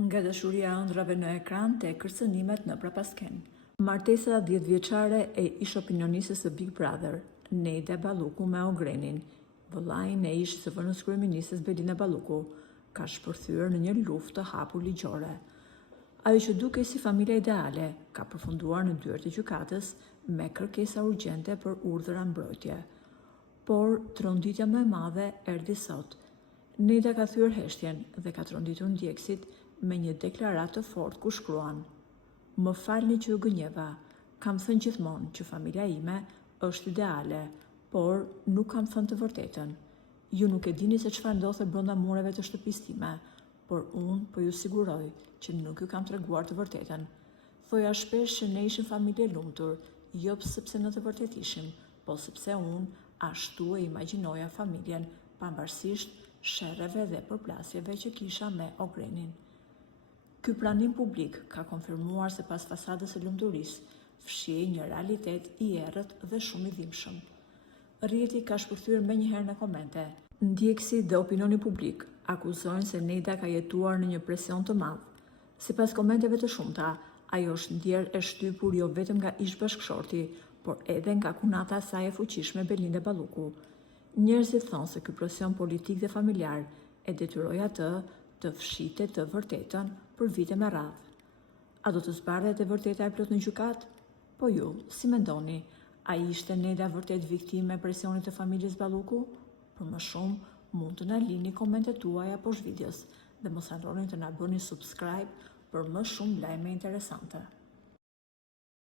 Nga dashuria e ëndrave në ekran te kërcënimet në prapasken. Martesa 10 vjeçare e ish opinionisës së Big Brother, Nejda Balluku me Ogrenin, vëllain e ish zëvendës kryeministes Belinda Balluku, ka shpërthyer në një luftë të hapur ligjore. Ajo që dukej si familja ideale ka përfunduar në dyert e gjykatës me kërkesa urgjente për urdhëra mbrojtje. Por tronditja më e madhe erdhi sot. Nejda ka thyer heshtjen dhe ka tronditur ndjekësit me një deklaratë të fortë ku shkruan: "Më falni që u gënjeva, kam thënë gjithmonë që familja ime është ideale, por nuk kam thënë të vërtetën. Ju nuk e dini se çfarë ndodhet brenda mureve të shtëpisë time, por unë po ju siguroj që nuk ju kam treguar të vërtetën. Thoja shpesh që ne ishim familje e lumtur, jo sepse në të vërtetë ishim, po sepse unë ashtu e imagjinoja familjen, pavarësisht sherreve dhe përplasjeve që kisha me Ogrenin." Ky pranim publik ka konfirmuar se pas fasadës së lumturisë fshihej një realitet i errët dhe shumë i dhimbshëm. Rrjeti ka shpërthyer menjëherë në komente. Ndjekësit dhe opinioni publik akuzojnë se Nejda ka jetuar në një presion të madh. Sipas komenteve të shumta, ajo është ndjerë e shtypur jo vetëm nga ish-bashkëshorti, por edhe nga kunata e saj e fuqishme Belinda Balluku. Njerëzit thonë se ky presion politik dhe familjar e detyroi atë të fshite të vërtetën për vite me radhë. A do të zbardhet e vërteta e plot në gjykat? Po ju, si mendoni, a ishte Nejda vërtet viktime e presionit të familjes Balluku? Për më shumë, mund të na lini komentet tuaja poshtë videos dhe mos harroni të na bëni subscribe për më shumë lajme interesante.